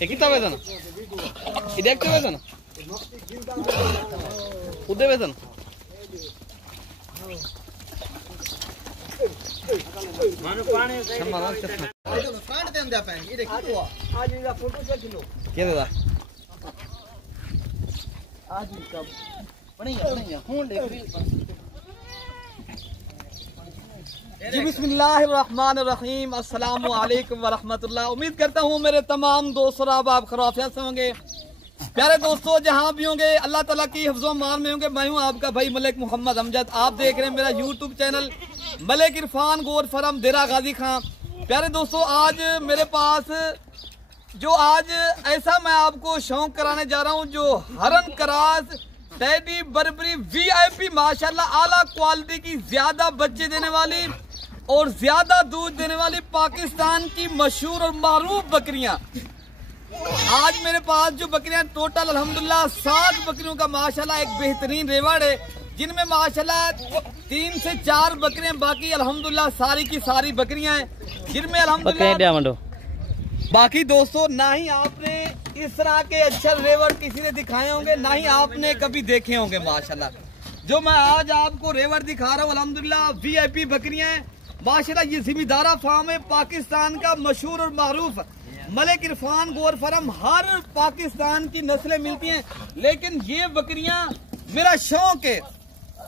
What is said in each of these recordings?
कितना वेतन इधर के वेतन उधर वेतन क्या देता जी बिस्मिल्लाहिर्रहमानिर्रहीम अस्सलामु अलैकुम वरहमतुल्लाह। उम्मीद करता हूँ मेरे तमाम दोस्त और आप खैरियत से होंगे। प्यारे दोस्तों जहाँ भी होंगे अल्लाह ताला की हिफ्ज़ो मान में होंगे। मैं हूँ आपका भाई मलिक मोहम्मद अमजद। आप देख रहे हैं मेरा यूट्यूब चैनल मलिक इरफान गोर फरम देरा गाजी खां। प्यारे दोस्तों आज मेरे पास जो आज ऐसा मैं आपको शौक कराने जा रहा हूँ जो हरन करास टेडी बर्बरी VIP माशाल्लाह आला क्वालिटी की ज्यादा बच्चे देने वाली और ज्यादा दूध देने वाली पाकिस्तान की मशहूर और मारूफ बकरियां। आज मेरे पास जो बकरियां टोटल अल्हम्दुलिल्लाह 7 बकरियों का माशाल्लाह एक बेहतरीन रेवड़ है, जिनमें माशाल्लाह 3 से 4 बकरियां बाकी अल्हम्दुलिल्लाह सारी की सारी बकरियां हैं, जिनमें अल्हम्दुलिल्लाह बाकी दोस्तों ना ही आपने इस तरह के अच्छे रेवड़ किसी ने दिखाए होंगे, ना ही आपने कभी देखे होंगे। माशाल्लाह जो मैं आज आपको रेवड़ दिखा रहा हूँ अल्हम्दुलिल्लाह VIP बकरियां हैं माशाल्लाह। ये जिम्मेदारा फार्म है, पाकिस्तान का मशहूर और मारूफ मलिक इरफान गोर फरम। हर पाकिस्तान की नस्लें मिलती हैं, लेकिन ये बकरियां मेरा शौक है,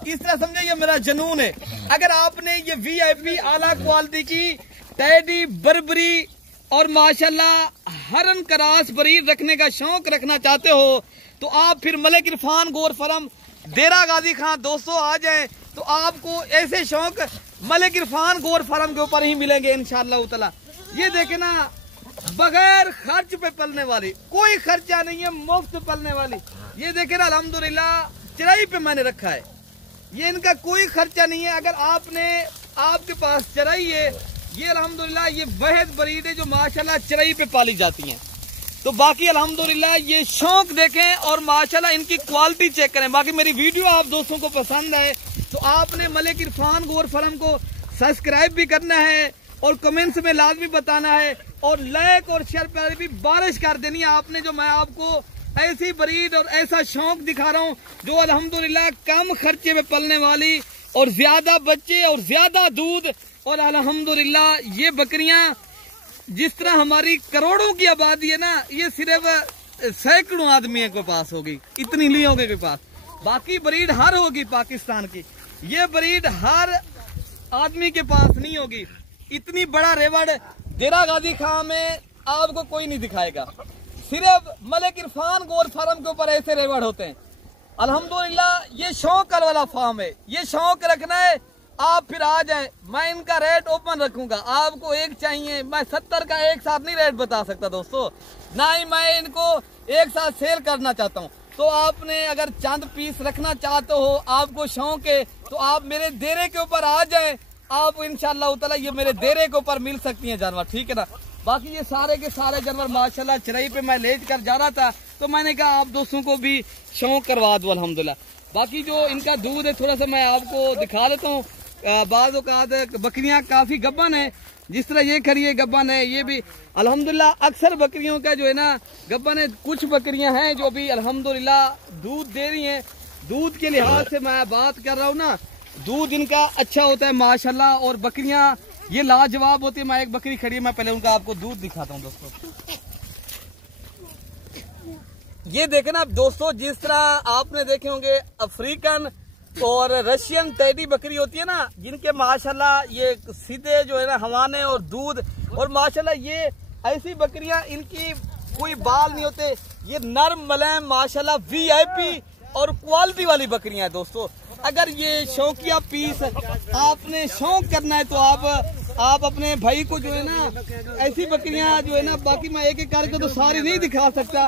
इस तरह समझे ये मेरा जुनून है। अगर आपने ये VIP आला क्वालिटी की टेडी बर्बरी और माशाल्लाह हरन करास बरीड रखने का शौक रखना चाहते हो तो आप फिर मलिक इरफान गोर फरम देरा गाजी खां दोस्तों आ जाएं, तो आपको ऐसे शौक मलिक इरफान गोर फरम के ऊपर ही मिलेंगे इंशाअल्लाह ताला। ये देखे ना बगैर खर्च पे पलने वाली, कोई खर्चा नहीं है, मुफ्त पलने वाली। ये देखे ना अल्हम्दुलिल्लाह चराई पे मैंने रखा है, ये इनका कोई खर्चा नहीं है। अगर आपके पास चराई है, ये अल्हम्दुलिल्लाह ये वहद बरीड है जो माशाल्लाह चराई पे पाली जाती हैं। तो बाकी अल्हम्दुलिल्लाह ये शौक देखें और माशाल्लाह इनकी क्वालिटी चेक करें। बाकी मेरी वीडियो आप दोस्तों को पसंद आए तो आपने मलिक इरफान गोर फरम को सब्सक्राइब भी करना है और कमेंट्स में लाजमी बताना है और लाइक और शेयर पर भी बारिश कर देनी है आपने। जो मैं आपको ऐसी बरीड और ऐसा शौक दिखा रहा हूँ जो अल्हम्दुलिल्लाह कम खर्चे में पलने वाली और ज्यादा बच्चे और ज्यादा दूध, और अल्हम्दुलिल्लाह ये बकरियां जिस तरह हमारी करोड़ों की आबादी है ना, ये सिर्फ सैकड़ों आदमियों के पास होगी, इतनी लियों के पास। बाकी ब्रीड हर होगी पाकिस्तान की, ये ब्रीड हर आदमी के पास नहीं होगी। इतनी बड़ा रेवड़ देरा गाजी खां में आपको कोई नहीं दिखाएगा, सिर्फ मलिक इरफान गोर फार्म के ऊपर ऐसे रेवड़ होते हैं। अल्हम्दुलिल्लाह ये शौक वाला फार्म है, ये शौक रखना है आप फिर आ जाए। मैं इनका रेट ओपन रखूंगा, आपको एक चाहिए, मैं 70 का एक साथ नहीं रेट बता सकता दोस्तों, ना ही मैं इनको एक साथ सेल करना चाहता हूँ। तो आपने अगर चंद पीस रखना चाहते हो, आपको शौक है, तो आप मेरे देरे के ऊपर आ जाए, आप इंशाअल्लाह ताला ये मेरे देरे के ऊपर मिल सकती हैं जानवर, ठीक है ना। बाकी ये सारे के सारे जानवर माशाल्लाह चराई पे मैं ले कर जा रहा था, तो मैंने कहा आप दोस्तों को भी शौक करवा दूं अल्हम्दुलिल्लाह। बाकी जो इनका दूध है थोड़ा सा मैं आपको दिखा देता हूँ। बाज़ औक़ात बकरियां काफी गब्बन है, जिस तरह ये खड़ी है गब्बन है, ये भी अल्हम्दुलिल्लाह अक्सर बकरियों का जो है ना गब्बन है। कुछ बकरियां हैं जो भी अल्हम्दुलिल्लाह दूध दे रही हैं। दूध के लिहाज से मैं बात कर रहा हूँ ना, दूध इनका अच्छा होता है माशाल्लाह, और बकरियां ये लाजवाब होती है। मैं एक बकरी खड़ी है, मैं पहले उनका आपको दूध दिखाता हूँ दोस्तों। ये देखे ना दोस्तों, जिस तरह आपने देखे होंगे अफ्रीकन और रशियन टेडी बकरी होती है ना, जिनके माशाल्लाह ये सीधे जो है ना हवाने और दूध, और माशाल्लाह ये ऐसी बकरियां इनकी कोई बाल नहीं होते, ये नर्म मलैम माशाल्लाह VIP और क्वालिटी वाली बकरियां हैं दोस्तों। अगर ये शौकिया पीस आपने शौक करना है तो आप आप अपने भाई को जो है ना ऐसी बकरियां जो है ना, बाकी मैं एक एक करके तो सारी नहीं दिखा सकता।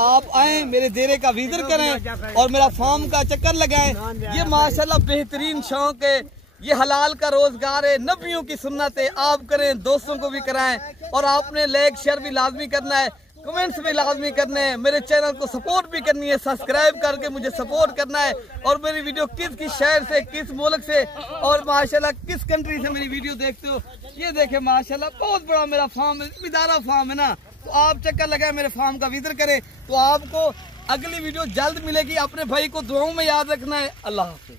आप आए मेरे डेरे का विजिट करें और मेरा फार्म का चक्कर लगाएं। ये माशाल्लाह बेहतरीन शौक है, ये हलाल का रोजगार है, नबियों की सुन्नत है। आप करें, दोस्तों को भी कराएं और आपने लाइक शेयर भी लाजमी करना है, कमेंट्स भी लाजमी करने हैं, मेरे चैनल को सपोर्ट भी करनी है, सब्सक्राइब करके मुझे सपोर्ट करना है। और मेरी वीडियो किस शहर से, किस मुल्क से और माशाल्लाह किस कंट्री से मेरी वीडियो देखते हो, ये देखे माशाल्लाह बहुत बड़ा मेरा फार्म है, इदारा फार्म है ना। तो आप चक्कर लगाए, मेरे फार्म का विजिट करें, तो आपको अगली वीडियो जल्द मिलेगी। अपने भाई को दुआओं में याद रखना है। अल्लाह हाफिज़।